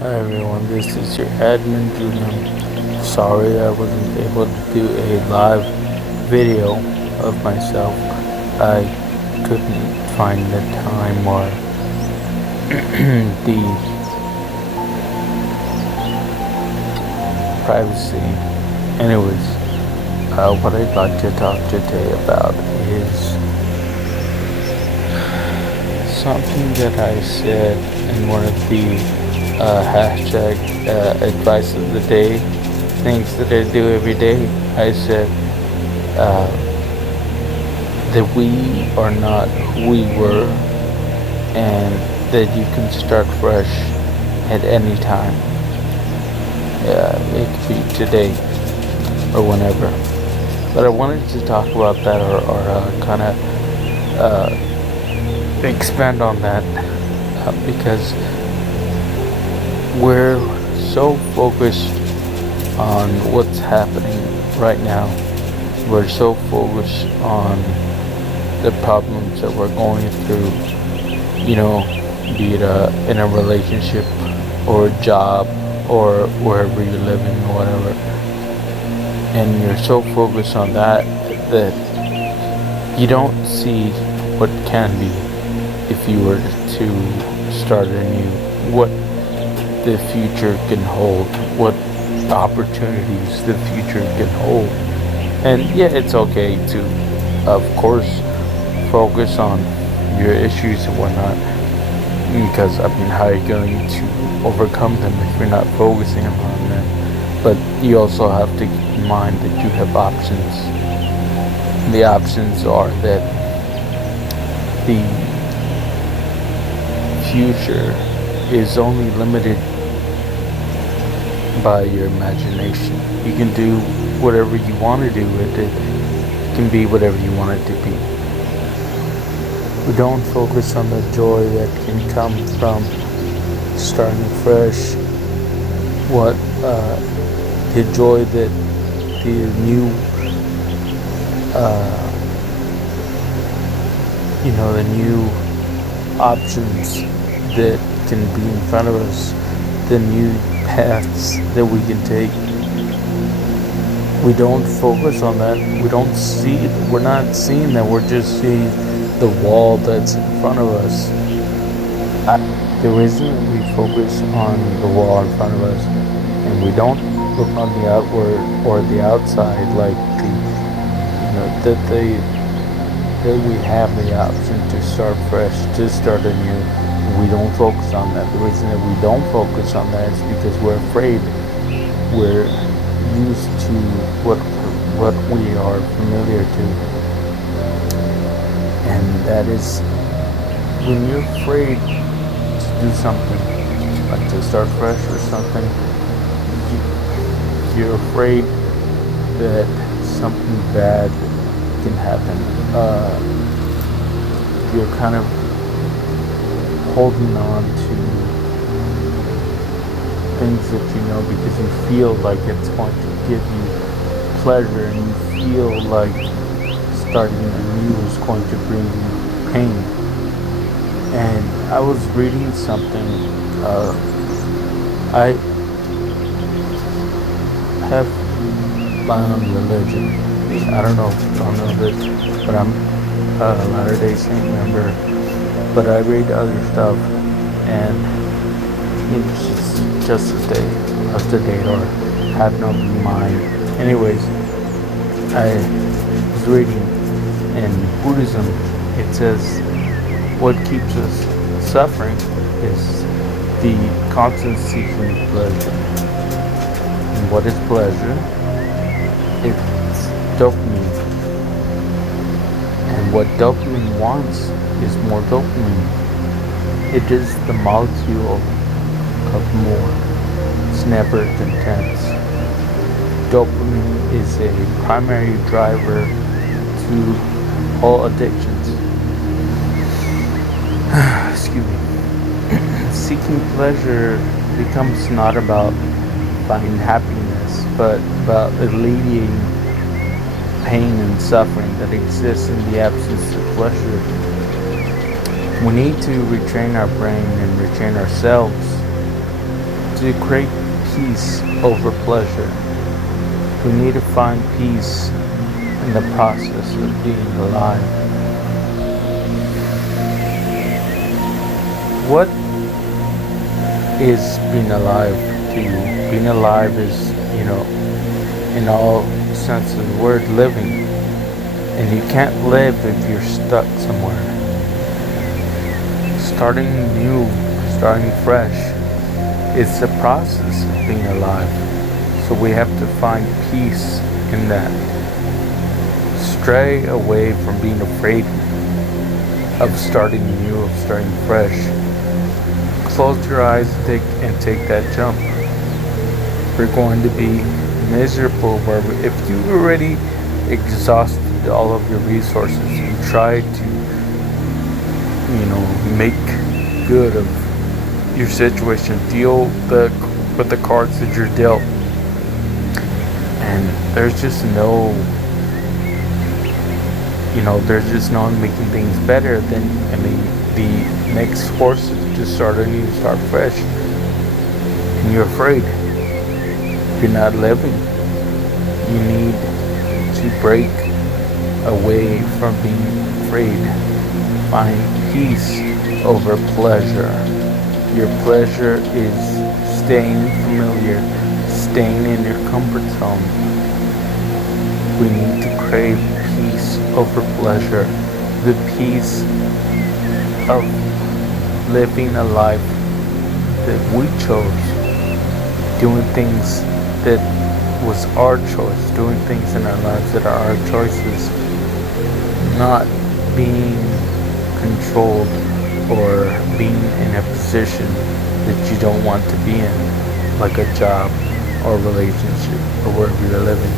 Hi everyone, this is your admin Julian. Sorry I wasn't able to do a live video of myself. I couldn't find the time or the privacy. Anyways, what I'd like to talk today about is something that I said in one of the hashtag advice of the day, things that I do every day. I said uh, that we are not who we were and that you can start fresh at any time. It could be today or whenever. But I wanted to talk about that or kind of expand on that because we're so focused on what's happening right now. We're so focused on the problems that we're going through, be it in a relationship or a job or wherever you're living or whatever. And you're so focused on that you don't see what can be if you were to start anew, what the future can hold, what opportunities the future can hold. And yeah, it's okay to, of course, focus on your issues and whatnot. Because, how are you going to overcome them if you're not focusing on them? But you also have to keep in mind that you have options. The options are that the future is only limited by your imagination. You can do whatever you want to do with it. It can be whatever you want it to be. We don't focus on the joy that can come from starting fresh. What the joy that the new, the new options that can be in front of us, the new paths that we can take. We don't focus on that. We don't see it. We're not seeing that. We're just seeing the wall that's in front of us. The reason we focus on the wall in front of us and we don't look on the outward or the outside, like that we have the option to start fresh, to start anew. We don't focus on that. The reason that we don't focus on that is because we're afraid. We're used to what we are familiar to, and that is when you're afraid to do something, like to start fresh or something. You're afraid that something bad can happen. You're kind of holding on to things that you know because you feel like it's going to give you pleasure and you feel like starting anew is going to bring you pain. And I was reading something. I have my own religion. I don't know if you all know this, but I'm a Latter-day Saint member. But I read other stuff, and it's just a day, up to date, or have no mind. Anyways, I was reading in Buddhism. It says what keeps us suffering is the constant seeking of pleasure. And what is pleasure? It's dopamine. And what dopamine wants is more dopamine. It is the molecule of more. It's never content. Dopamine is a primary driver to all addictions. Excuse me. Seeking pleasure becomes not about finding happiness, but about alleviating pain and suffering that exists in the absence of pleasure. We need to retrain our brain and retrain ourselves to crave peace over pleasure. We need to find peace in the process of being alive. What is being alive to you? Being alive is, in all sense of the word, living. And you can't live if you're stuck somewhere. Starting new, starting fresh, it's the process of being alive. So we have to find peace in that. Stray away from being afraid of starting new, of starting fresh. Close your eyes and take that jump. We're going to be miserable if you already exhausted all of your resources, you tried to, make good of your situation, deal with the cards that you're dealt, and there's just no making things better. Then the next course is to start anew, start fresh, and you're afraid. You're not living. You need to break away from being afraid. Find peace over pleasure. Your pleasure is staying familiar, staying in your comfort zone. We need to crave peace over pleasure. The peace of living a life that we chose, doing things that was our choice, doing things in our lives that are our choices, not being controlled or being in a position that you don't want to be in, like a job or relationship or wherever you're living.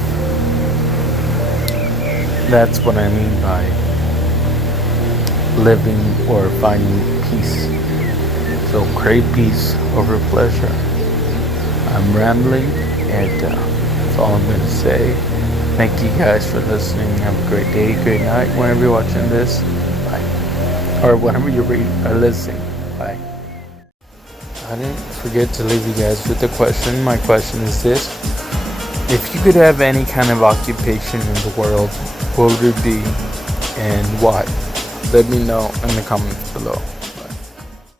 That's what I mean by living or finding peace. So crave peace over pleasure. I'm rambling, and that's all I'm going to say. Thank you guys for listening. Have a great day, great night, whenever you're watching this. Bye. Or whenever you're listening. Bye. I didn't forget to leave you guys with a question. My question is this: if you could have any kind of occupation in the world, what would it be and why? Let me know in the comments below.